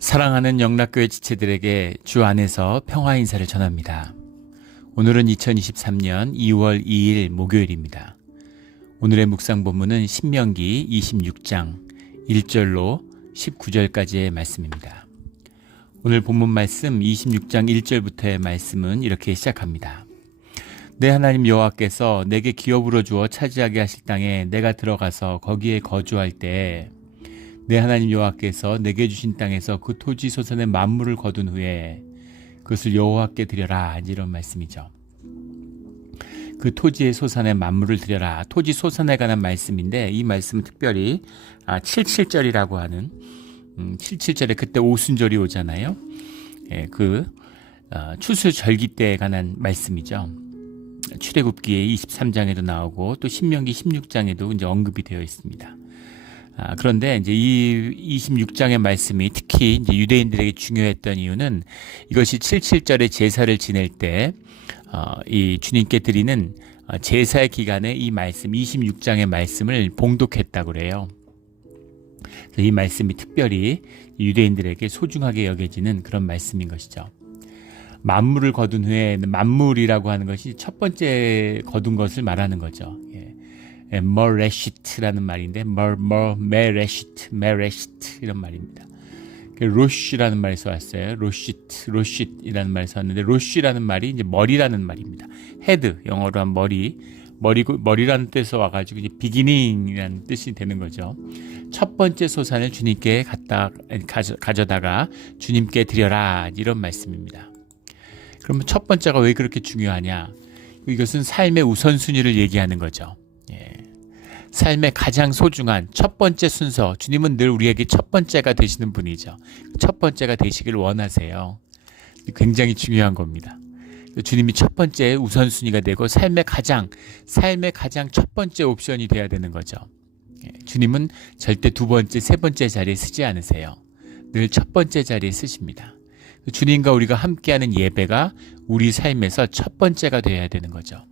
사랑하는 영락교회 지체들에게 주 안에서 평화 인사를 전합니다. 오늘은 2023년 2월 2일 목요일입니다. 오늘의 묵상 본문은 신명기 26장 1절로 19절까지의 말씀입니다. 오늘 본문 말씀 26장 1절부터의 말씀은 이렇게 시작합니다. 내 하나님 여호와께서 내게 기업으로 주어 차지하게 하실 땅에 내가 들어가서 거기에 거주할 때에 내 하나님 여호와께서 내게 주신 땅에서 그 토지 소산의 만물을 거둔 후에 그것을 여호와께 드려라, 이런 말씀이죠. 그 토지의 소산의 만물을 드려라. 토지 소산에 관한 말씀인데, 이 말씀은 특별히 77절이라고 하는 77절에 그때 오순절이 오잖아요. 추수절기 때에 관한 말씀이죠. 출애굽기의 23장에도 나오고 또 신명기 16장에도 이제 언급이 되어 있습니다. 그런데 이제 이 26장의 말씀이 특히 이제 유대인들에게 중요했던 이유는 이것이 77절의 제사를 지낼 때 이 주님께 드리는 제사의 기간에 이 말씀 26장의 말씀을 봉독했다고 그래요. 그래서 이 말씀이 특별히 유대인들에게 소중하게 여겨지는 그런 말씀인 것이죠. 만물을 거둔 후에, 만물이라고 하는 것이 첫 번째 거둔 것을 말하는 거죠. 머레시트라는 말인데 메레시트 이런 말입니다. 로쉬라는 말에서 왔어요. 로쉿이라는 말에서 왔는데, 로쉬라는 말이 이제 머리라는 말입니다. 헤드, 영어로 한 머리라는 뜻에서 와가지고 이제 비기닝이라는 뜻이 되는 거죠. 첫 번째 소산을 주님께 가져다가 주님께 드려라, 이런 말씀입니다. 그러면 첫 번째가 왜 그렇게 중요하냐? 이것은 삶의 우선순위를 얘기하는 거죠. 삶의 가장 소중한 첫 번째 순서, 주님은 늘 우리에게 첫 번째가 되시는 분이죠. 첫 번째가 되시길 원하세요. 굉장히 중요한 겁니다. 주님이 첫 번째 우선순위가 되고 삶의 가장 첫 번째 옵션이 돼야 되는 거죠. 주님은 절대 두 번째, 세 번째 자리에 쓰지 않으세요. 늘 첫 번째 자리에 쓰십니다. 주님과 우리가 함께하는 예배가 우리 삶에서 첫 번째가 되어야 되는 거죠.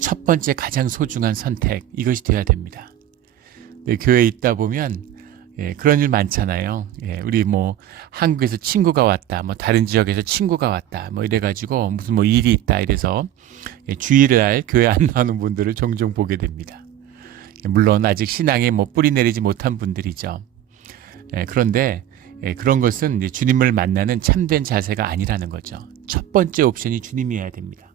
첫 번째 가장 소중한 선택, 이것이 되어야 됩니다. 교회에 있다 보면 그런 일 많잖아요. 우리 한국에서 친구가 왔다, 다른 지역에서 친구가 왔다, 이래가지고 무슨 일이 있다 이래서 주일을 할 교회 안 나오는 분들을 종종 보게 됩니다. 물론 아직 신앙에 뿌리 내리지 못한 분들이죠. 그런데 그런 것은 이제 주님을 만나는 참된 자세가 아니라는 거죠. 첫 번째 옵션이 주님이어야 됩니다.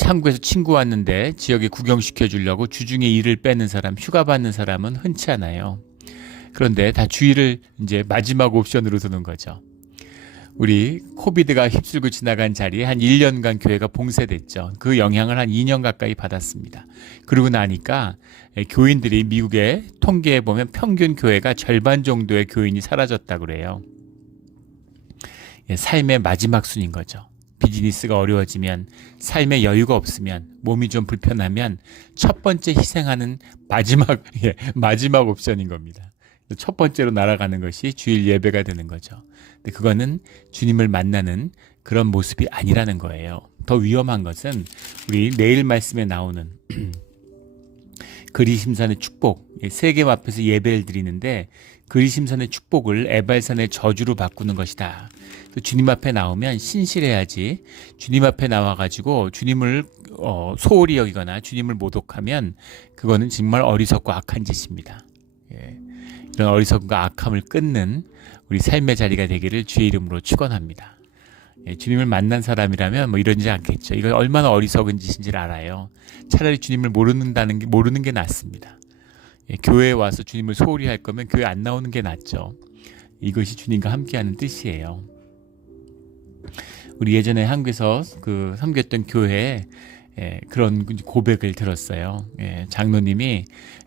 한국에서 친구 왔는데 지역에 구경시켜 주려고 주중에 일을 빼는 사람, 휴가 받는 사람은 흔치 않아요. 그런데 다 주일을 이제 마지막 옵션으로 두는 거죠. 우리 코비드가 휩쓸고 지나간 자리에 한 1년간 교회가 봉쇄됐죠. 그 영향을 한 2년 가까이 받았습니다. 그러고 나니까 교인들이 미국의 통계에 보면 평균 교회가 절반 정도의 교인이 사라졌다고 그래요. 삶의 마지막 순인 거죠. 비즈니스가 어려워지면, 삶의 여유가 없으면, 몸이 좀 불편하면 첫 번째 희생하는 마지막 옵션인 겁니다. 첫 번째로 날아가는 것이 주일 예배가 되는 거죠. 근데 그거는 주님을 만나는 그런 모습이 아니라는 거예요. 더 위험한 것은 우리 내일 말씀에 나오는 그리심산의 축복, 세겜 앞에서 예배를 드리는데 그리심산의 축복을 에발산의 저주로 바꾸는 것이다. 주님 앞에 나오면 신실해야지, 주님 앞에 나와가지고 주님을 소홀히 여기거나 주님을 모독하면 그거는 정말 어리석고 악한 짓입니다. 이런 어리석음과 악함을 끊는 우리 삶의 자리가 되기를 주의 이름으로 축원합니다. 주님을 만난 사람이라면 이러지 않겠죠. 이거 얼마나 어리석은 짓인지를 알아요. 차라리 주님을 모르는 게 낫습니다. 교회에 와서 주님을 소홀히 할 거면 교회 안 나오는 게 낫죠. 이것이 주님과 함께하는 뜻이에요. 우리 예전에 한국에서 섬겼던 교회에 그런 고백을 들었어요. 장로님이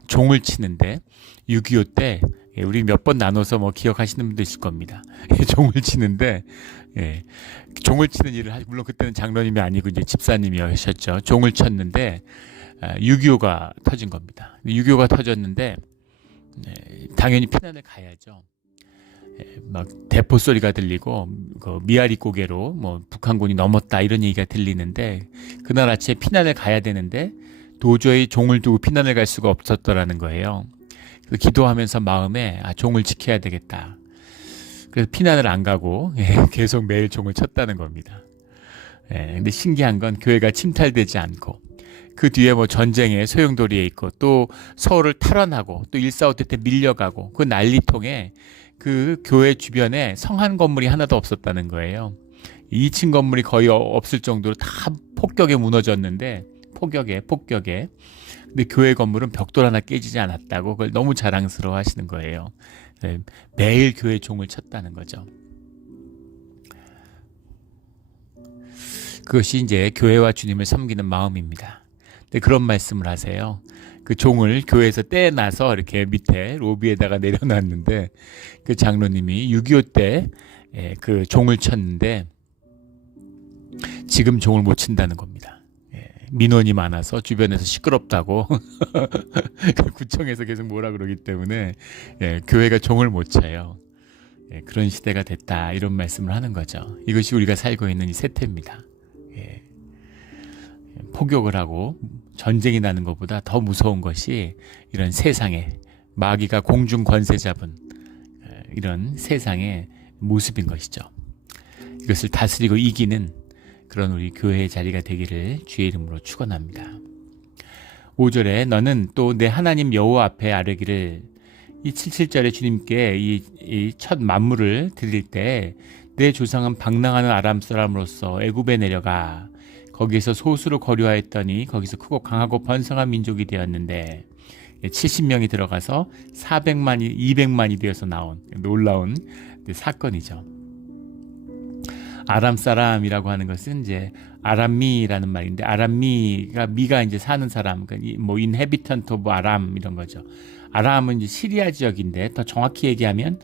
종을 치는데 6.25 때 우리 몇 번 나눠서 기억하시는 분도 있을 겁니다. 종을 치는데 종을 치는 일을 물론 그때는 장로님이 아니고 이제 집사님이 하셨죠. 종을 쳤는데 6.25가 터진 겁니다. 6.25가 터졌는데 당연히 피난을 가야죠. 막 대포 소리가 들리고 미아리 고개로 북한군이 넘었다 이런 얘기가 들리는데, 그날 아침에 피난을 가야 되는데 도저히 종을 두고 피난을 갈 수가 없었더라는 거예요. 그래서 기도하면서 마음에 종을 지켜야 되겠다. 그래서 피난을 안 가고 계속 매일 종을 쳤다는 겁니다. 근데 신기한 건 교회가 침탈되지 않고 그 뒤에 뭐 전쟁에 소용돌이에 있고 또 서울을 탈환하고 또 1.4.5 때 밀려가고 그 난리통에 그 교회 주변에 성한 건물이 하나도 없었다는 거예요. 2층 건물이 거의 없을 정도로 다 폭격에 무너졌는데 폭격에 근데 교회 건물은 벽돌 하나 깨지지 않았다고 그걸 너무 자랑스러워 하시는 거예요. 매일 교회 종을 쳤다는 거죠. 그것이 이제 교회와 주님을 섬기는 마음입니다. 근데 그런 말씀을 하세요. 그 종을 교회에서 떼어놔서 이렇게 밑에 로비에다가 내려놨는데 그 장로님이 6.25 때 그 종을 쳤는데 지금 종을 못 친다는 겁니다. 민원이 많아서 주변에서 시끄럽다고 구청에서 계속 뭐라 그러기 때문에 교회가 종을 못 쳐요. 그런 시대가 됐다 이런 말씀을 하는 거죠. 이것이 우리가 살고 있는 이 세태입니다. 포격을 하고 전쟁이 나는 것보다 더 무서운 것이 이런 세상에 마귀가 공중 권세 잡은 이런 세상의 모습인 것이죠. 이것을 다스리고 이기는 그런 우리 교회의 자리가 되기를 주의 이름으로 축원합니다. 5절에 너는 또 내 하나님 여호와 앞에 아뢰기를 이 77절에 주님께 이 첫 만물을 드릴 때 내 조상은 방랑하는 아람 사람으로서 애굽에 내려가 거기에서 소수로 거류하였더니 거기서 크고 강하고 번성한 민족이 되었는데 70명이 들어가서 400만이 200만이 되어서 나온 놀라운 사건이죠. 아람 사람이라고 하는 것은 이제 아람미라는 말인데 미가 이제 사는 사람, 그러니까 뭐 inhabitant of 아람 이런 거죠. 아람은 이제 시리아 지역인데 더 정확히 얘기하면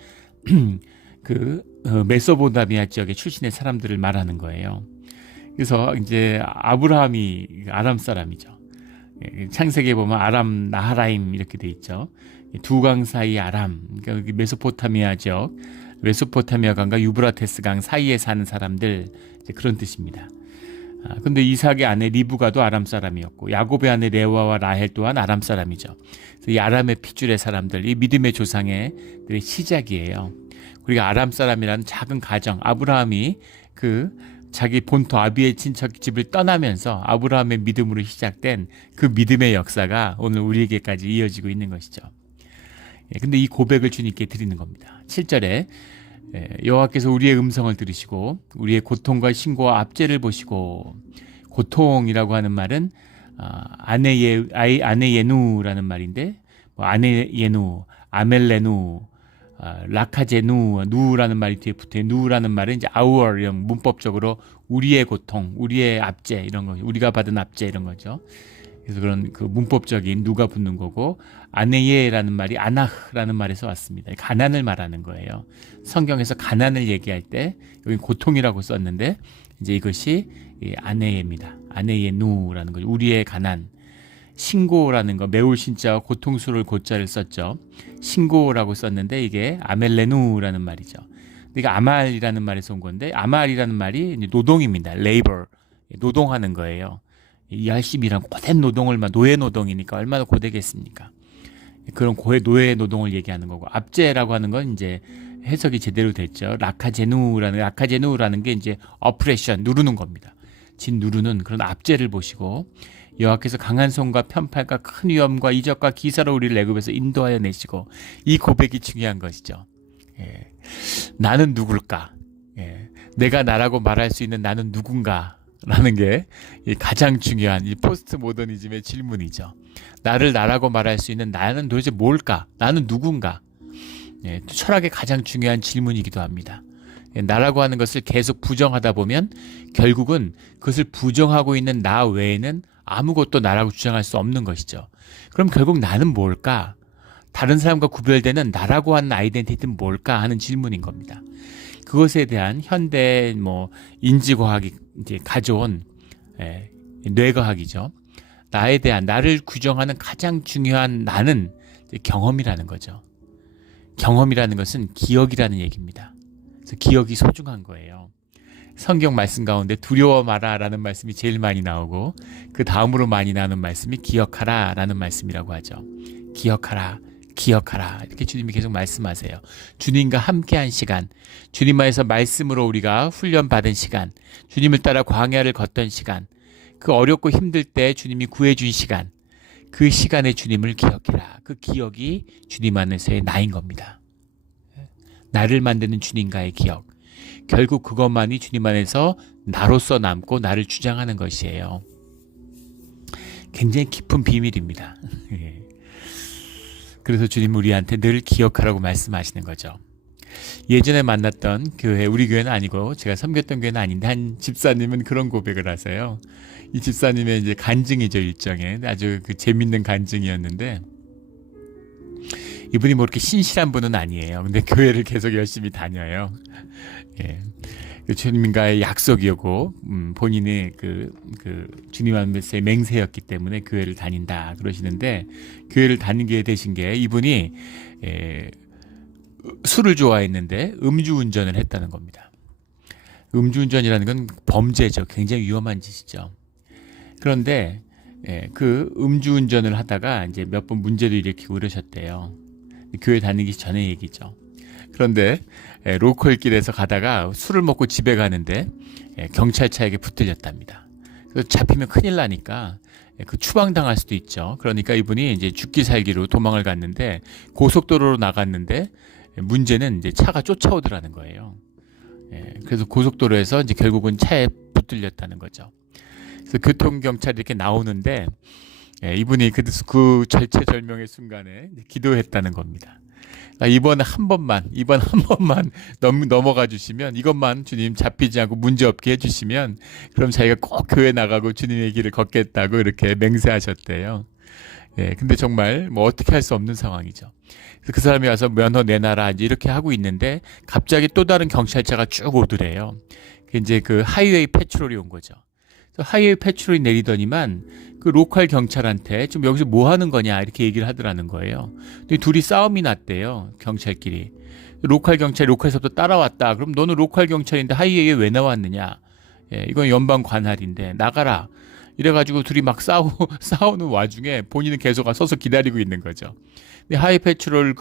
그 메소포타미아 지역의 출신의 사람들을 말하는 거예요. 그래서 이제 아브라함이 아람 사람이죠. 창세기에 보면 아람 나하라임 이렇게 돼 있죠. 두 강 사이 아람, 그러니까 메소포타미아 지역, 메소포타미아 강과 유브라테스 강 사이에 사는 사람들 그런 뜻입니다. 근데 이삭의 아내 리브가도 아람 사람이었고 야곱의 아내 레와와 라헬 또한 아람 사람이죠. 그래서 이 아람의 핏줄의 사람들, 이 믿음의 조상의 시작이에요. 우리가 아람 사람이라는 작은 가정, 아브라함이 그 자기 본토 아비의 친척 집을 떠나면서 아브라함의 믿음으로 시작된 그 믿음의 역사가 오늘 우리에게까지 이어지고 있는 것이죠. 근데 이 고백을 주님께 드리는 겁니다. 7절에 여호와께서 우리의 음성을 들으시고 우리의 고통과 신고와 압제를 보시고, 고통이라고 하는 말은 아네예누라는 말인데 아네예누, 아멜레누, 라카제누, 누라는 말이 뒤에 붙어요. 누라는 말은 이제 our 이런 문법적으로 우리의 고통, 우리의 압제 이런 거, 우리가 받은 압제 이런 거죠. 그래서 그런 그 문법적인 누가 붙는 거고, 아네예라는 말이 아나흐라는 말에서 왔습니다. 가난을 말하는 거예요. 성경에서 가난을 얘기할 때 여기 고통이라고 썼는데 이제 이것이 아네예입니다. 아네예누라는 거죠. 우리의 가난. 신고라는 거, 매울 신자와 고통스러울 고자를 썼죠. 신고라고 썼는데 이게 아멜레누라는 말이죠. 이게 아말이라는 말에서 온 건데, 아말이라는 말이 노동입니다. labor, 노동하는 거예요. 열심히란 고된 노동을, 노예 노동이니까 얼마나 고되겠습니까? 그런 노예 노동을 얘기하는 거고, 압제라고 하는 건 이제 해석이 제대로 됐죠. 라카제누라는 게 이제 어프레션, 누르는 겁니다. 누르는 그런 압제를 보시고, 여호와께서 강한 손과 편팔과 큰 위엄과 이적과 기사로 우리를 애굽에서 인도하여 내시고, 이 고백이 중요한 것이죠. 나는 누굴까? 내가 나라고 말할 수 있는 나는 누군가? 라는 게 가장 중요한 이 포스트 모더니즘의 질문이죠. 나를 나라고 말할 수 있는 나는 도대체 뭘까? 나는 누군가? 철학의 가장 중요한 질문이기도 합니다. 나라고 하는 것을 계속 부정하다 보면 결국은 그것을 부정하고 있는 나 외에는 아무것도 나라고 주장할 수 없는 것이죠. 그럼 결국 나는 뭘까? 다른 사람과 구별되는 나라고 하는 아이덴티티는 뭘까 하는 질문인 겁니다. 그것에 대한 현대 인지과학이 이제 가져온 뇌과학이죠. 나에 대한, 나를 규정하는 가장 중요한 나는 경험이라는 거죠. 경험이라는 것은 기억이라는 얘기입니다. 그래서 기억이 소중한 거예요. 성경 말씀 가운데 두려워 마라 라는 말씀이 제일 많이 나오고, 그 다음으로 많이 나오는 말씀이 기억하라 라는 말씀이라고 하죠. 기억하라. 기억하라. 이렇게 주님이 계속 말씀하세요. 주님과 함께한 시간, 주님 안에서 말씀으로 우리가 훈련받은 시간, 주님을 따라 광야를 걷던 시간, 그 어렵고 힘들 때 주님이 구해준 시간, 그 시간에 주님을 기억해라. 그 기억이 주님 안에서의 나인 겁니다. 나를 만드는 주님과의 기억. 결국 그것만이 주님 안에서 나로서 남고 나를 주장하는 것이에요. 굉장히 깊은 비밀입니다. 그래서 주님 우리한테 늘 기억하라고 말씀하시는 거죠. 예전에 만났던 교회, 우리 교회는 아니고 제가 섬겼던 교회는 아닌데 한 집사님은 그런 고백을 하세요. 이 집사님의 이제 간증이죠, 일종의. 아주 그 재밌는 간증이었는데, 이분이 뭐 이렇게 신실한 분은 아니에요. 근데 교회를 계속 열심히 다녀요. 예. 주님과의 약속이었고, 본인의 그 주님 안에서의 맹세였기 때문에 교회를 다닌다 그러시는데, 교회를 다니게 되신 게 이분이 술을 좋아했는데 음주운전을 했다는 겁니다. 음주운전이라는 건 범죄죠. 굉장히 위험한 짓이죠. 그런데 그 음주운전을 하다가 이제 몇 번 문제도 일으키고 그러셨대요. 교회 다니기 전에 얘기죠. 그런데 로컬길에서 가다가 술을 먹고 집에 가는데 경찰차에게 붙들렸답니다. 그래서 잡히면 큰일 나니까 그 추방당할 수도 있죠. 그러니까 이분이 이제 죽기 살기로 도망을 갔는데 고속도로로 나갔는데 문제는 이제 차가 쫓아오더라는 거예요. 그래서 고속도로에서 이제 결국은 차에 붙들렸다는 거죠. 그래서 교통경찰이 이렇게 나오는데 이분이 그 절체절명의 순간에 기도했다는 겁니다. 이번 한 번만 넘어가 주시면, 이것만 주님 잡히지 않고 문제 없게 해주시면, 그럼 자기가 꼭 교회 나가고 주님의 길을 걷겠다고 이렇게 맹세하셨대요. 근데 정말 뭐 어떻게 할 수 없는 상황이죠. 그래서 그 사람이 와서 면허 내놔라 이렇게 하고 있는데 갑자기 또 다른 경찰차가 쭉 오더래요. 이제 그 하이웨이 패트롤이 온 거죠. 하이웨이 패트롤이 내리더니만 그 로컬 경찰한테 좀 여기서 뭐 하는 거냐 이렇게 얘기를 하더라는 거예요. 근데 둘이 싸움이 났대요. 경찰끼리. 로컬 경찰이 로컬에서부터 따라왔다. 그럼 너는 로컬 경찰인데 하이웨이에 왜 나왔느냐. 이건 연방 관할인데 나가라. 이래가지고 둘이 막 싸우는 와중에 본인은 계속 서서 기다리고 있는 거죠. 근데 하이 패트롤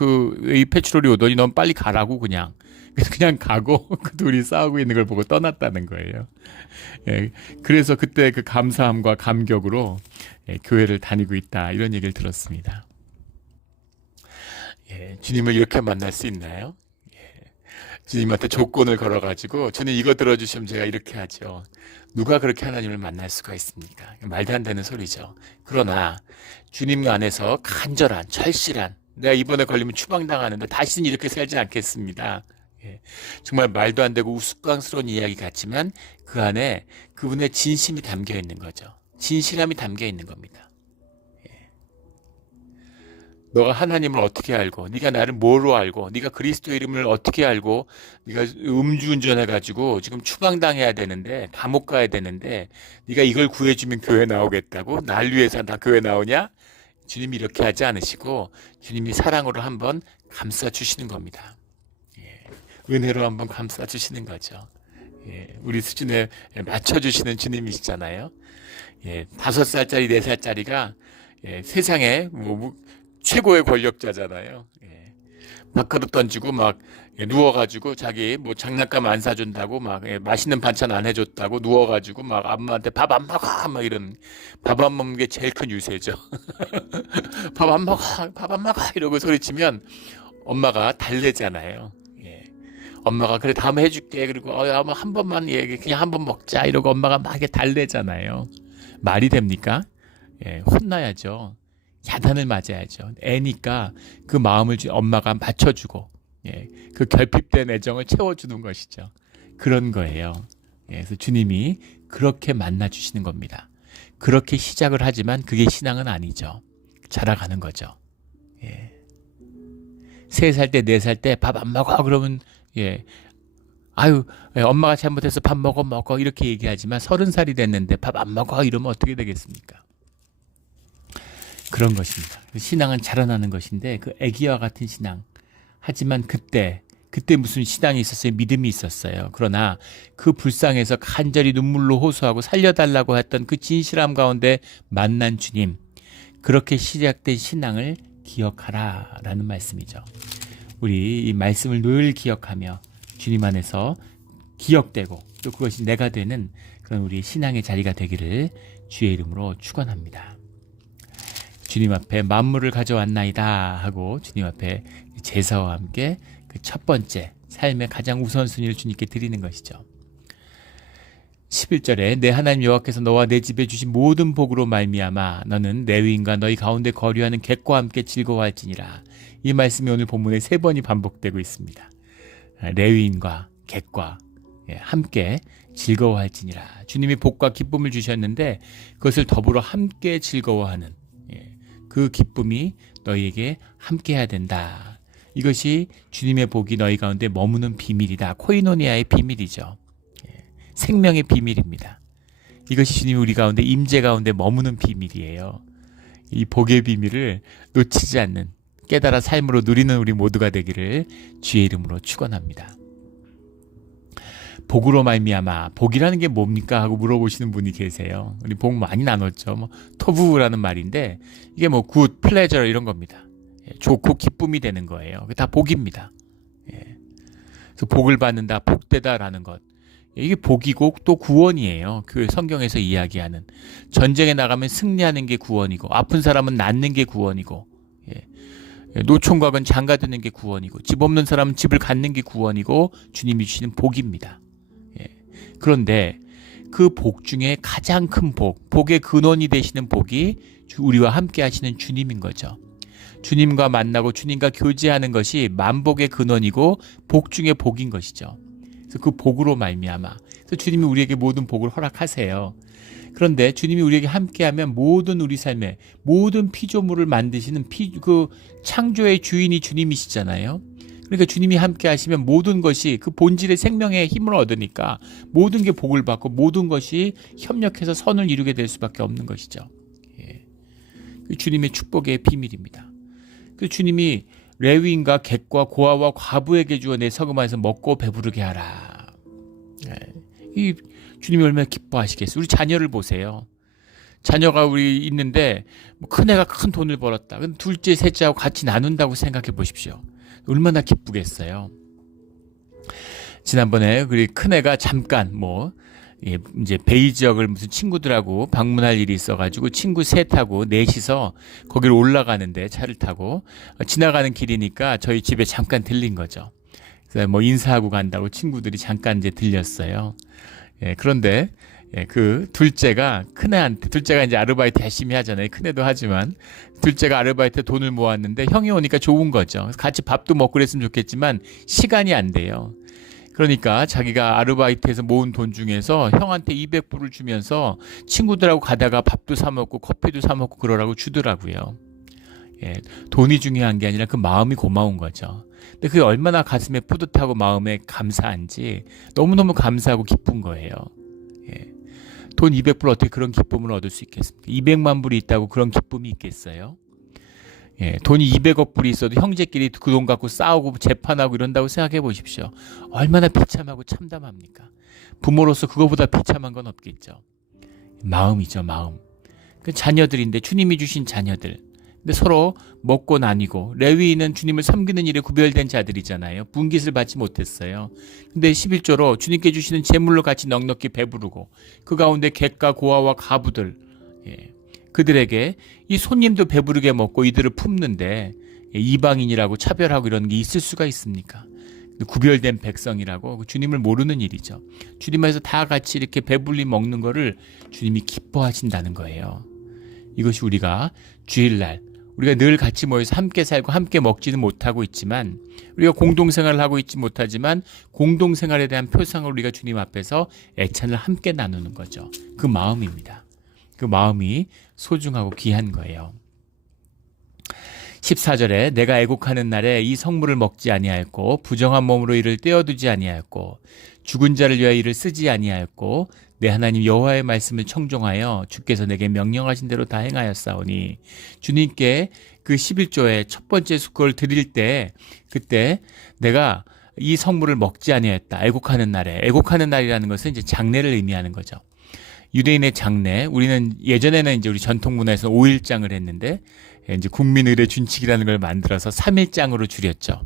이 패트롤이 오더니 넌 빨리 가라고 그냥 가고 그 둘이 싸우고 있는 걸 보고 떠났다는 거예요. 그래서 그때 그 감사함과 감격으로 교회를 다니고 있다 이런 얘기를 들었습니다. 주님을 이렇게 만날 수 있나요? 주님한테 조건을 걸어가지고 주님 이거 들어주시면 제가 이렇게 하죠. 누가 그렇게 하나님을 만날 수가 있습니까? 말도 안 되는 소리죠. 그러나 주님 안에서 간절한 절실한, 내가 이번에 걸리면 추방당하는데 다시는 이렇게 살지 않겠습니다. 정말 말도 안 되고 우스꽝스러운 이야기 같지만 그 안에 그분의 진심이 담겨 있는 거죠. 진실함이 담겨 있는 겁니다. 너가 하나님을 어떻게 알고, 네가 나를 뭐로 알고, 네가 그리스도 이름을 어떻게 알고, 네가 음주운전해가지고 지금 추방당해야 되는데, 감옥 가야 되는데, 네가 이걸 구해주면 교회 나오겠다고? 날 위해서 다 교회 나오냐? 주님이 이렇게 하지 않으시고 주님이 사랑으로 한번 감싸주시는 겁니다. 은혜로 한번 감싸주시는 거죠. 우리 수준에 맞춰주시는 주님이시잖아요. 5살짜리, 4살짜리가 세상에 최고의 권력자잖아요. 밥그릇 던지고 막 누워가지고 자기 뭐 장난감 안 사준다고 막 맛있는 반찬 안 해줬다고 누워가지고 막 엄마한테 밥 안 먹어 막 이런, 밥 안 먹는 게 제일 큰 유세죠. 밥 안 먹어 이러고 소리치면 엄마가 달래잖아요. 엄마가 그래 다음에 해줄게 그리고 아마 한 번만 그냥 한 번 먹자 이러고 엄마가 막 달래잖아요. 말이 됩니까? 혼나야죠. 야단을 맞아야죠. 애니까 그 마음을 엄마가 맞춰주고 그 결핍된 애정을 채워주는 것이죠. 그런 거예요. 그래서 주님이 그렇게 만나주시는 겁니다. 그렇게 시작을 하지만 그게 신앙은 아니죠. 자라가는 거죠. 3살 때 4살 때 밥 안 먹어 그러면 엄마가 잘못해서 밥 먹어 이렇게 얘기하지만 30살이 됐는데 밥 안 먹어 이러면 어떻게 되겠습니까? 그런 것입니다. 신앙은 자라나는 것인데 그 애기와 같은 신앙. 하지만 그때 무슨 신앙이 있었어요? 믿음이 있었어요. 그러나 그 불쌍해서 간절히 눈물로 호소하고 살려달라고 했던 그 진실함 가운데 만난 주님. 그렇게 시작된 신앙을 기억하라 라는 말씀이죠. 우리 이 말씀을 늘 기억하며 주님 안에서 기억되고 또 그것이 내가 되는 그런 우리 신앙의 자리가 되기를 주의 이름으로 축원합니다. 주님 앞에 만물을 가져왔나이다 하고 주님 앞에 제사와 함께 그 첫 번째 삶의 가장 우선순위를 주님께 드리는 것이죠. 11절에 내 하나님 여호와께서 너와 내 집에 주신 모든 복으로 말미암아 너는 레위인과 너희 가운데 거류하는 객과 함께 즐거워할지니라. 이 말씀이 오늘 본문에 3번이 반복되고 있습니다. 레위인과 객과 함께 즐거워할지니라. 주님이 복과 기쁨을 주셨는데 그것을 더불어 함께 즐거워하는 그 기쁨이 너희에게 함께해야 된다. 이것이 주님의 복이 너희 가운데 머무는 비밀이다. 코이노니아의 비밀이죠. 생명의 비밀입니다. 이것이 주님이 우리 가운데 임재 가운데 머무는 비밀이에요. 이 복의 비밀을 놓치지 않는 깨달아 삶으로 누리는 우리 모두가 되기를 주의 이름으로 축원합니다. 복으로 말미암아 복이라는 게 뭡니까 하고 물어보시는 분이 계세요. 우리 복 많이 나눴죠. 토부라는 말인데 이게 굿, 플레저 이런 겁니다. 좋고 기쁨이 되는 거예요. 다 복입니다. 그래서 복을 받는다, 복되다라는 것. 이게 복이고 또 구원이에요. 그 성경에서 이야기하는 전쟁에 나가면 승리하는 게 구원이고 아픈 사람은 낫는 게 구원이고 노총각은 장가드는 게 구원이고 집 없는 사람은 집을 갖는 게 구원이고 주님이 주시는 복입니다. 그런데 그 복 중에 가장 큰 복, 복의 근원이 되시는 복이 우리와 함께 하시는 주님인 거죠. 주님과 만나고 주님과 교제하는 것이 만복의 근원이고 복 중에 복인 것이죠. 그래서 그 복으로 말미암아 그래서 주님이 우리에게 모든 복을 허락하세요. 그런데 주님이 우리에게 함께하면 모든 우리 삶에 모든 피조물을 만드시는 그 창조의 주인이 주님이시잖아요. 그러니까 주님이 함께 하시면 모든 것이 그 본질의 생명의 힘을 얻으니까 모든 게 복을 받고 모든 것이 협력해서 선을 이루게 될 수밖에 없는 것이죠. 주님의 축복의 비밀입니다. 그 주님이 레위인과 객과 고아와 과부에게 주어 내 서금 안에서 먹고 배부르게 하라. 이 주님이 얼마나 기뻐하시겠어요. 우리 자녀를 보세요. 자녀가 우리 있는데 큰애가 큰 돈을 벌었다. 그럼 둘째, 셋째하고 같이 나눈다고 생각해 보십시오. 얼마나 기쁘겠어요. 지난번에 우리 큰애가 잠깐 이제 베이 지역을 무슨 친구들하고 방문할 일이 있어가지고 친구 셋하고 넷이서 거기를 올라가는데 차를 타고 지나가는 길이니까 저희 집에 잠깐 들린 거죠. 그래서 인사하고 간다고 친구들이 잠깐 이제 들렸어요. 그런데 그 둘째가 이제 아르바이트 열심히 하잖아요. 큰애도 하지만 둘째가 아르바이트 돈을 모았는데 형이 오니까 좋은 거죠. 같이 밥도 먹고 그랬으면 좋겠지만 시간이 안 돼요. 그러니까 자기가 아르바이트에서 모은 돈 중에서 형한테 200불을 주면서 친구들하고 가다가 밥도 사 먹고 커피도 사 먹고 그러라고 주더라고요. 돈이 중요한 게 아니라 그 마음이 고마운 거죠. 근데 그게 얼마나 가슴에 뿌듯하고 마음에 감사한지 너무너무 감사하고 기쁜 거예요. 돈 200불 어떻게 그런 기쁨을 얻을 수 있겠습니까? 200만 불이 있다고 그런 기쁨이 있겠어요? 돈이 200억 불이 있어도 형제끼리 그 돈 갖고 싸우고 재판하고 이런다고 생각해 보십시오. 얼마나 비참하고 참담합니까? 부모로서 그거보다 비참한 건 없겠죠. 마음이죠, 마음. 그 자녀들인데 주님이 주신 자녀들. 근데 서로 먹고 나뉘고 레위인은 주님을 섬기는 일에 구별된 자들이잖아요. 분깃을 받지 못했어요. 근데 11조로 주님께 주시는 재물로 같이 넉넉히 배부르고 그 가운데 객과 고아와 가부들 그들에게 이 손님도 배부르게 먹고 이들을 품는데 이방인이라고 차별하고 이런 게 있을 수가 있습니까? 구별된 백성이라고 주님을 모르는 일이죠. 주님 안에서 다 같이 이렇게 배불리 먹는 거를 주님이 기뻐하신다는 거예요. 이것이 우리가 주일날 우리가 늘 같이 모여서 함께 살고 함께 먹지는 못하고 있지만 우리가 공동생활을 하고 있지 못하지만 공동생활에 대한 표상을 우리가 주님 앞에서 애찬을 함께 나누는 거죠. 그 마음입니다. 그 마음이 소중하고 귀한 거예요. 14절에 내가 애곡하는 날에 이 성물을 먹지 아니하였고 부정한 몸으로 이를 떼어두지 아니하였고 죽은 자를 위하여 이를 쓰지 아니하였고 내 하나님 여호와의 말씀을 청종하여 주께서 내게 명령하신 대로 다 행하였사오니 주님께 그 11조의 첫 번째 수고를 드릴 때 그때 내가 이 성물을 먹지 아니하였다. 애곡하는 날에 애곡하는 날이라는 것은 이제 장례를 의미하는 거죠. 유대인의 장례, 우리는 예전에는 이제 우리 전통 문화에서 5일장을 했는데 이제 국민의례 준칙이라는 걸 만들어서 3일장으로 줄였죠.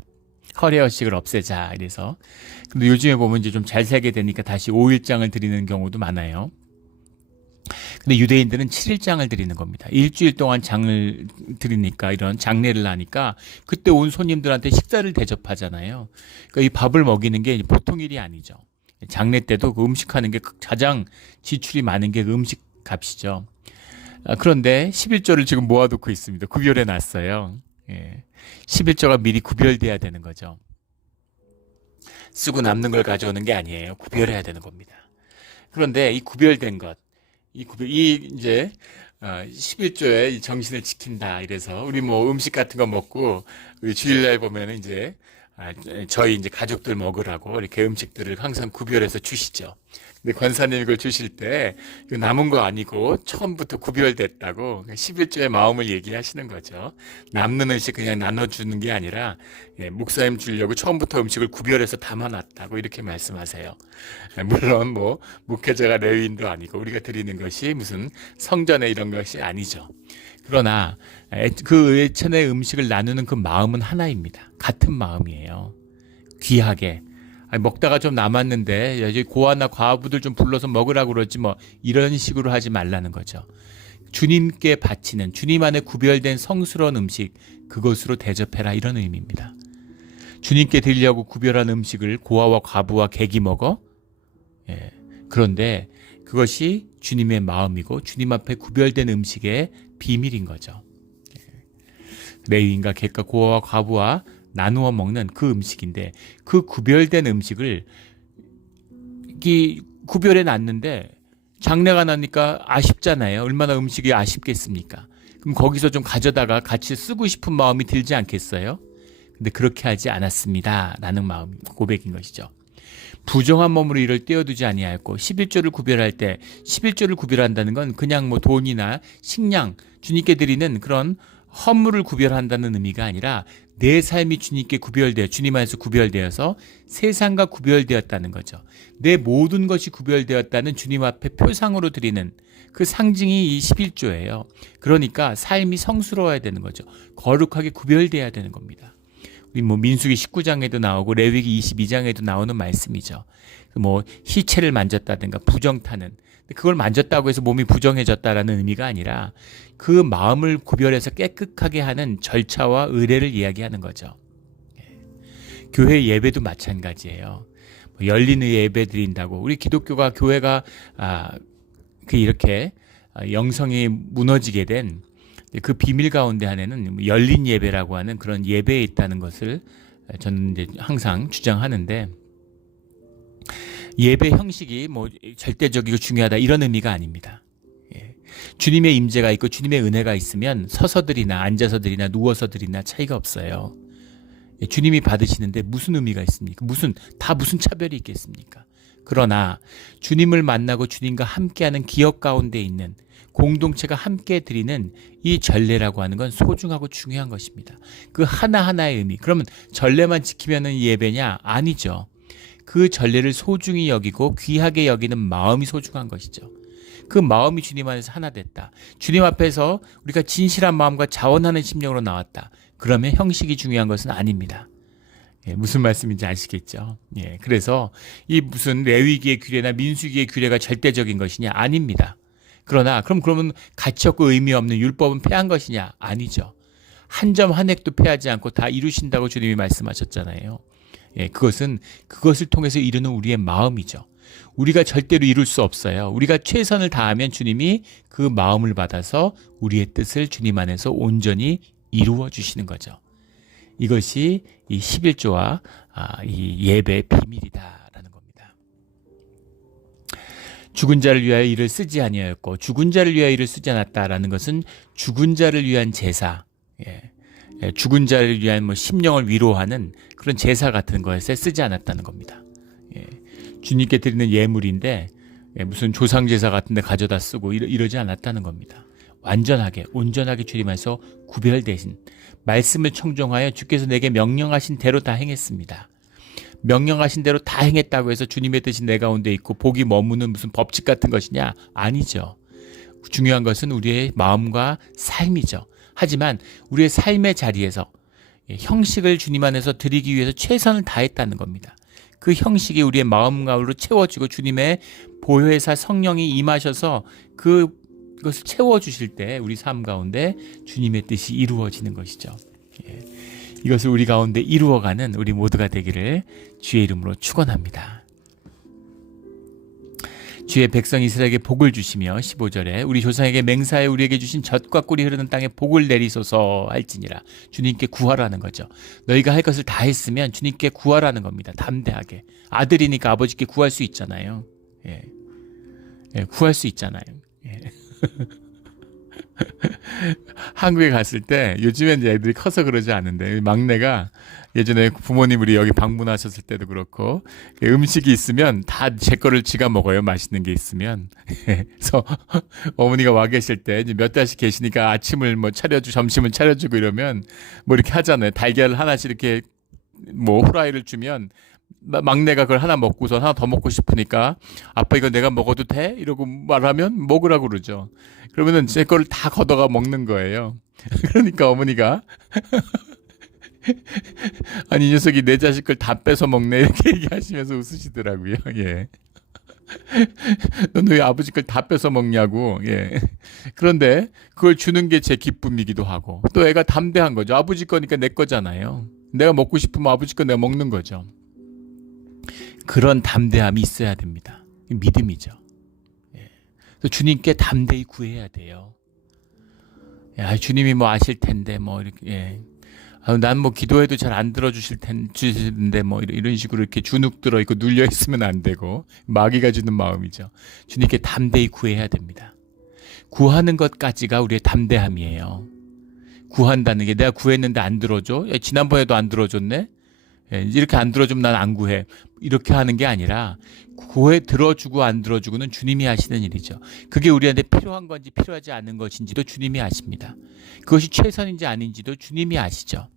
허례허식을 없애자 이래서. 근데 요즘에 보면 이제 좀 잘 살게 되니까 다시 5일장을 드리는 경우도 많아요. 근데 유대인들은 7일장을 드리는 겁니다. 일주일 동안 장을 드리니까, 이런 장례를 하니까 그때 온 손님들한테 식사를 대접하잖아요. 그러니까 이 밥을 먹이는 게 보통 일이 아니죠. 장례 때도 그 음식하는 게 가장 지출이 많은 게 그 음식 값이죠. 그런데 11조를 지금 모아놓고 있습니다. 구별해 놨어요. 11조가 미리 구별돼야 되는 거죠. 쓰고 남는 걸 가져오는 게 아니에요. 구별해야 되는 겁니다. 그런데 이 구별된 것, 이제 11조의 정신을 지킨다 이래서 우리 뭐 음식 같은 거 먹고 우리 주일날 보면은 이제 저희 이제 가족들 먹으라고 이렇게 음식들을 항상 구별해서 주시죠. 근데 권사님 이걸 주실 때 이거 남은 거 아니고 처음부터 구별됐다고 11조의 마음을 얘기하시는 거죠. 남는 음식 그냥 나눠주는 게 아니라 목사님 주려고 처음부터 음식을 구별해서 담아놨다고 이렇게 말씀하세요. 물론 뭐 목회자가 레위인도 아니고 우리가 드리는 것이 무슨 성전에 이런 것이 아니죠. 그러나 그 예천의 음식을 나누는 그 마음은 하나입니다. 같은 마음이에요. 귀하게. 먹다가 좀 남았는데 이제 고아나 과부들 좀 불러서 먹으라고 그러지 뭐 이런 식으로 하지 말라는 거죠. 주님께 바치는, 주님 안에 구별된 성스러운 음식, 그것으로 대접해라, 이런 의미입니다. 주님께 드리려고 구별한 음식을 고아와 과부와 객이 먹어? 그런데 그것이 주님의 마음이고 주님 앞에 구별된 음식의 비밀인 거죠. 레위인과 객과 고아와 과부와 나누어 먹는 그 음식인데, 그 구별된 음식을 구별해 놨는데 장례가 나니까 아쉽잖아요. 얼마나 음식이 아쉽겠습니까? 그럼 거기서 좀 가져다가 같이 쓰고 싶은 마음이 들지 않겠어요? 근데 그렇게 하지 않았습니다 라는 마음, 고백인 것이죠. 부정한 몸으로 이를 떼어두지 아니하였고, 11조를 구별할 때 11조를 구별한다는 건 그냥 뭐 돈이나 식량, 주님께 드리는 그런 헌물을 구별한다는 의미가 아니라 내 삶이 주님께 구별되어, 주님 안에서 구별되어서 세상과 구별되었다는 거죠. 내 모든 것이 구별되었다는 주님 앞에 표상으로 드리는 그 상징이 이 11조예요. 그러니까 삶이 성스러워야 되는 거죠. 거룩하게 구별되어야 되는 겁니다. 우리 뭐 민수기 19장에도 나오고 레위기 22장에도 나오는 말씀이죠. 뭐 희체를 만졌다든가 부정타는, 그걸 만졌다고 해서 몸이 부정해졌다라는 의미가 아니라 그 마음을 구별해서 깨끗하게 하는 절차와 의례를 이야기하는 거죠. 교회 예배도 마찬가지예요. 열린 예배 드린다고 우리 기독교가, 교회가 이렇게 영성이 무너지게 된 그 비밀 가운데 하나는 열린 예배라고 하는 그런 예배에 있다는 것을 저는 이제 항상 주장하는데, 예배 형식이 뭐 절대적이고 중요하다 이런 의미가 아닙니다. 주님의 임재가 있고 주님의 은혜가 있으면 서서들이나 앉아서들이나 누워서들이나 차이가 없어요. 주님이 받으시는데 무슨 의미가 있습니까? 무슨 차별이 있겠습니까? 그러나 주님을 만나고 주님과 함께하는 기억 가운데 있는 공동체가 함께 드리는 이 전례라고 하는 건 소중하고 중요한 것입니다. 그 하나하나의 의미. 그러면 전례만 지키면 예배냐? 아니죠. 그 전례를 소중히 여기고 귀하게 여기는 마음이 소중한 것이죠. 그 마음이 주님 안에서 하나 됐다. 주님 앞에서 우리가 진실한 마음과 자원하는 심령으로 나왔다. 그러면 형식이 중요한 것은 아닙니다. 무슨 말씀인지 아시겠죠? 그래서 이 무슨 레위기의 규례나 민수기의 규례가 절대적인 것이냐? 아닙니다. 그러면 가치 없고 의미 없는 율법은 폐한 것이냐? 아니죠. 한 점 한 획도 폐하지 않고 다 이루신다고 주님이 말씀하셨잖아요. 그것을 통해서 이루는 우리의 마음이죠. 우리가 절대로 이룰 수 없어요. 우리가 최선을 다하면 주님이 그 마음을 받아서 우리의 뜻을 주님 안에서 온전히 이루어 주시는 거죠. 이것이 이 11조와 이 예배의 비밀이다라는 겁니다. 죽은 자를 위하여 이를 쓰지 아니하였고 죽은 자를 위하여 이를 쓰지 않았다라는 것은 죽은 자를 위한 제사, 죽은 자를 위한 뭐 심령을 위로하는 그런 제사 같은 것에 쓰지 않았다는 겁니다. 주님께 드리는 예물인데 무슨 조상제사 같은 데 가져다 쓰고 이러지 않았다는 겁니다. 완전하게 온전하게 주님 안에서 구별되신 말씀을 청종하여 주께서 내게 명령하신 대로 다 행했습니다. 명령하신 대로 다 행했다고 해서 주님의 뜻이 내 가운데 있고 복이 머무는 무슨 법칙 같은 것이냐? 아니죠. 중요한 것은 우리의 마음과 삶이죠. 하지만 우리의 삶의 자리에서 형식을 주님 안에서 드리기 위해서 최선을 다했다는 겁니다. 그 형식이 우리의 마음 가운데로 채워지고 주님의 보혈사 성령이 임하셔서 그것을 채워주실 때 우리 삶 가운데 주님의 뜻이 이루어지는 것이죠. 이것을 우리 가운데 이루어가는 우리 모두가 되기를 주의 이름으로 축원합니다. 주의 백성 이스라엘에게 복을 주시며 15절에 우리 조상에게 맹세하여 우리에게 주신 젖과 꿀이 흐르는 땅에 복을 내리소서 할지니라. 주님께 구하라는 거죠. 너희가 할 것을 다 했으면 주님께 구하라는 겁니다. 담대하게. 아들이니까 아버지께 구할 수 있잖아요. 구할 수 있잖아요. 한국에 갔을 때 요즘엔 이제 애들이 커서 그러지 않은데 막내가 예전에 부모님 우리 여기 방문하셨을 때도 그렇고 음식이 있으면 다 제 거를 지가 먹어요. 맛있는 게 있으면. 그래서 어머니가 와 계실 때 몇 달씩 계시니까 아침을 뭐 차려주고 점심을 차려주고 이러면 뭐 이렇게 하잖아요. 달걀 하나씩 이렇게 뭐 후라이를 주면 막내가 그걸 하나 먹고서 하나 더 먹고 싶으니까 아빠 이거 내가 먹어도 돼? 이러고 말하면 먹으라고 그러죠. 그러면은 제 거를 다 걷어가 먹는 거예요. 그러니까 어머니가 아니 이 녀석이 내 자식 걸 다 뺏어 먹네 이렇게 얘기하시면서 웃으시더라고요. 예. 넌 왜 아버지 걸 다 뺏어 먹냐고. 예. 그런데 그걸 주는 게 제 기쁨이기도 하고 또 애가 담대한 거죠. 아버지 거니까 내 거잖아요. 내가 먹고 싶으면 아버지 거 내가 먹는 거죠. 그런 담대함이 있어야 됩니다. 믿음이죠. 예. 주님께 담대히 구해야 돼요. 야, 주님이 뭐 아실 텐데 뭐 이렇게 예. 난 뭐 기도해도 잘 안 들어주실 텐데 뭐 이런 식으로 이렇게 주눅 들어 있고 눌려 있으면 안 되고 마귀가 주는 마음이죠. 주님께 담대히 구해야 됩니다. 구하는 것까지가 우리의 담대함이에요. 구한다는 게 내가 구했는데 안 들어줘? 야, 지난번에도 안 들어줬네? 예, 이렇게 안 들어주면 난 안 구해. 이렇게 하는 게 아니라 구해 들어주고 안 들어주고는 주님이 하시는 일이죠. 그게 우리한테 필요한 건지 필요하지 않은 것인지도 주님이 아십니다. 그것이 최선인지 아닌지도 주님이 아시죠.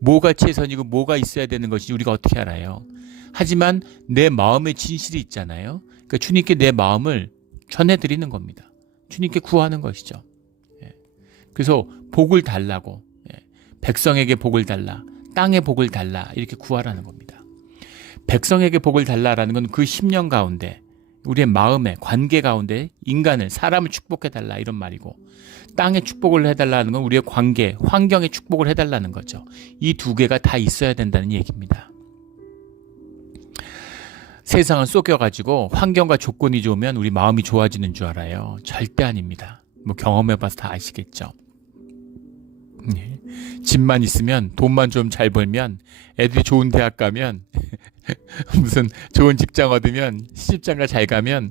뭐가 최선이고 뭐가 있어야 되는 것인지 우리가 어떻게 알아요. 하지만 내 마음에 진실이 있잖아요. 그러니까 주님께 내 마음을 전해드리는 겁니다. 주님께 구하는 것이죠. 예. 그래서 복을 달라고 백성에게 복을 달라. 땅에 복을 달라 이렇게 구하라는 겁니다. 백성에게 복을 달라라는 건 그 10년 가운데 우리의 마음에 관계 가운데 인간을 사람을 축복해 달라 이런 말이고 땅에 축복을 해달라는 건 우리의 관계 환경에 축복을 해달라는 거죠. 이 두 개가 다 있어야 된다는 얘기입니다. 세상을 속여가지고 환경과 조건이 좋으면 우리 마음이 좋아지는 줄 알아요. 절대 아닙니다. 뭐 경험해봐서 다 아시겠죠. 예. 집만 있으면 돈만 좀 잘 벌면 애들이 좋은 대학 가면 무슨 좋은 직장 얻으면 시집장가 잘 가면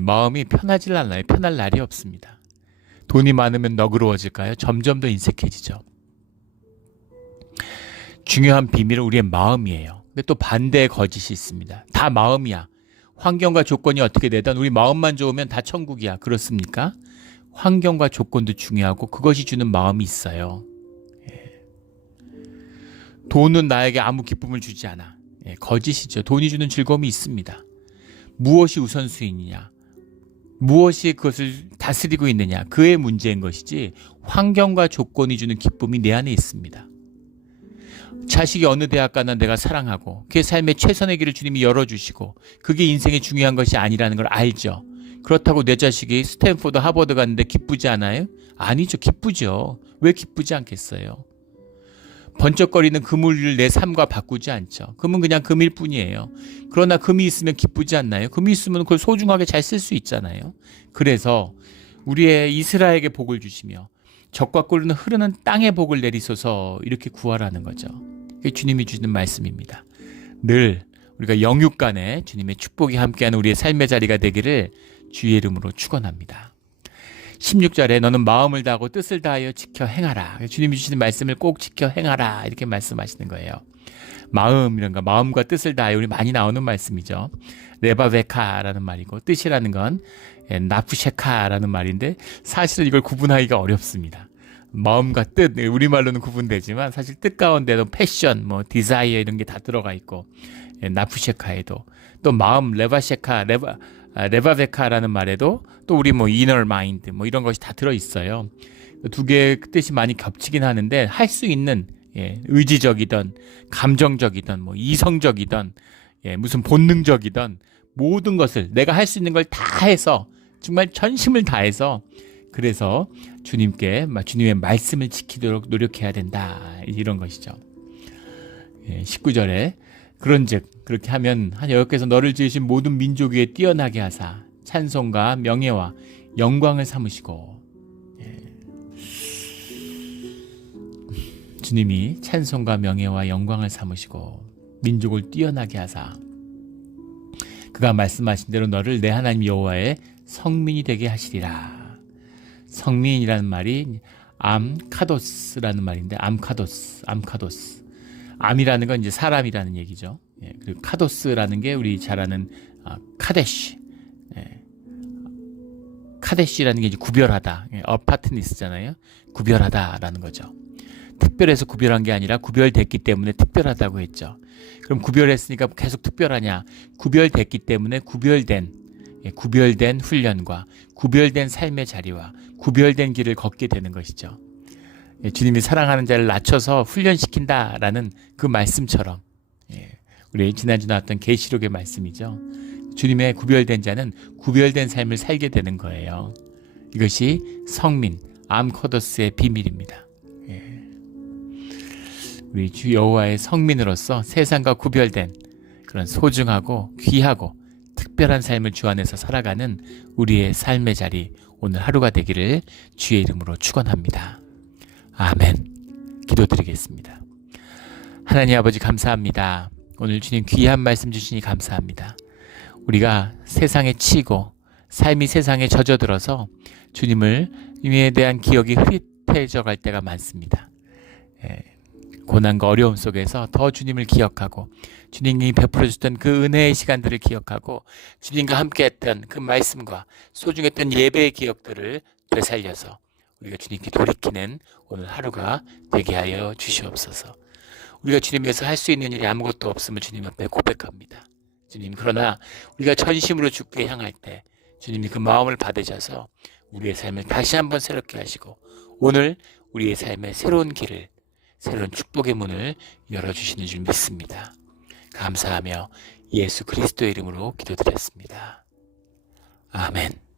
마음이 편하질 않아요. 편할 날이 없습니다. 돈이 많으면 너그러워질까요? 점점 더 인색해지죠. 중요한 비밀은 우리의 마음이에요. 근데 또 반대의 거짓이 있습니다. 다 마음이야. 환경과 조건이 어떻게 되든 우리 마음만 좋으면 다 천국이야. 그렇습니까? 환경과 조건도 중요하고 그것이 주는 마음이 있어요. 돈은 나에게 아무 기쁨을 주지 않아. 거짓이죠. 돈이 주는 즐거움이 있습니다. 무엇이 우선순위냐, 무엇이 그것을 다스리고 있느냐, 그의 문제인 것이지 환경과 조건이 주는 기쁨이 내 안에 있습니다. 자식이 어느 대학 가나 내가 사랑하고 그의 삶의 최선의 길을 주님이 열어주시고 그게 인생의 중요한 것이 아니라는 걸 알죠. 그렇다고 내 자식이 스탠포드 하버드 갔는데 기쁘지 않아요? 아니죠. 기쁘죠. 왜 기쁘지 않겠어요? 번쩍거리는 그물을 내 삶과 바꾸지 않죠. 금은 그냥 금일 뿐이에요. 그러나 금이 있으면 기쁘지 않나요? 금이 있으면 그걸 소중하게 잘 쓸 수 있잖아요. 그래서 우리의 이스라엘에게 복을 주시며 젖과 꿀은 흐르는 땅에 복을 내리소서 이렇게 구하라는 거죠. 그게 주님이 주시는 말씀입니다. 늘 우리가 영육간에 주님의 축복이 함께하는 우리의 삶의 자리가 되기를 주의 이름으로 축원합니다. 16절에 너는 마음을 다하고 뜻을 다하여 지켜 행하라. 주님이 주시는 말씀을 꼭 지켜 행하라 이렇게 말씀하시는 거예요. 마음 이런 거 마음과 뜻을 다하여 우리 많이 나오는 말씀이죠. 레바베카라는 말이고 뜻이라는 건 나푸셰카라는 말인데 사실은 이걸 구분하기가 어렵습니다. 마음과 뜻 우리말로는 구분되지만 사실 뜻 가운데도 패션, 뭐 디자이어 이런 게 다 들어가 있고 나푸셰카에도 또 마음 레바베카라는 말에도 또 우리 뭐 이너 마인드 뭐 이런 것이 다 들어 있어요. 두 개의 뜻이 많이 겹치긴 하는데 할 수 있는 의지적이든 감정적이든 뭐 이성적이든 무슨 본능적이든 모든 것을 내가 할 수 있는 걸 다 해서 정말 전심을 다해서 그래서 주님의 말씀을 지키도록 노력해야 된다 이런 것이죠. 19절에 그런즉 그렇게 하면 여호와께서 너를 지으신 모든 민족 위에 뛰어나게 하사 찬송과 명예와 영광을 삼으시고 주님이 찬송과 명예와 영광을 삼으시고 민족을 뛰어나게 하사 그가 말씀하신 대로 너를 내 하나님 여호와의 성민이 되게 하시리라. 성민이라는 말이 암카도스라는 말인데 암카도스 암이라는 건 이제 사람이라는 얘기죠. 그리고 카도스라는 게 우리 잘 아는 카데시. 카데시라는 게 이제 구별하다. 어파트니스잖아요. 구별하다라는 거죠. 특별해서 구별한 게 아니라 구별됐기 때문에 특별하다고 했죠. 그럼 구별했으니까 계속 특별하냐? 구별됐기 때문에 구별된 훈련과 구별된 삶의 자리와 구별된 길을 걷게 되는 것이죠. 주님이 사랑하는 자를 낮춰서 훈련시킨다라는 그 말씀처럼 우리 지난주 나왔던 계시록의 말씀이죠. 주님의 구별된 자는 구별된 삶을 살게 되는 거예요. 이것이 성민, 암코더스의 비밀입니다. 우리 주 여호와의 성민으로서 세상과 구별된 그런 소중하고 귀하고 특별한 삶을 주 안에서 살아가는 우리의 삶의 자리 오늘 하루가 되기를 주의 이름으로 축원합니다. 아멘. 기도드리겠습니다. 하나님 아버지 감사합니다. 오늘 주님 귀한 말씀 주시니 감사합니다. 우리가 세상에 치이고 삶이 세상에 젖어들어서 주님에 대한 기억이 흐릿해져 갈 때가 많습니다. 고난과 어려움 속에서 더 주님을 기억하고 주님이 베풀어 주셨던 그 은혜의 시간들을 기억하고 주님과 함께했던 그 말씀과 소중했던 예배의 기억들을 되살려서 우리가 주님께 돌이키는 오늘 하루가 되게 하여 주시옵소서. 우리가 주님 위해서 할 수 있는 일이 아무것도 없음을 주님 앞에 고백합니다. 주님, 그러나 우리가 전심으로 주께 향할 때 주님이 그 마음을 받으셔서 우리의 삶을 다시 한번 새롭게 하시고 오늘 우리의 삶의 새로운 길을, 새로운 축복의 문을 열어주시는 줄 믿습니다. 감사하며 예수 그리스도의 이름으로 기도드렸습니다. 아멘.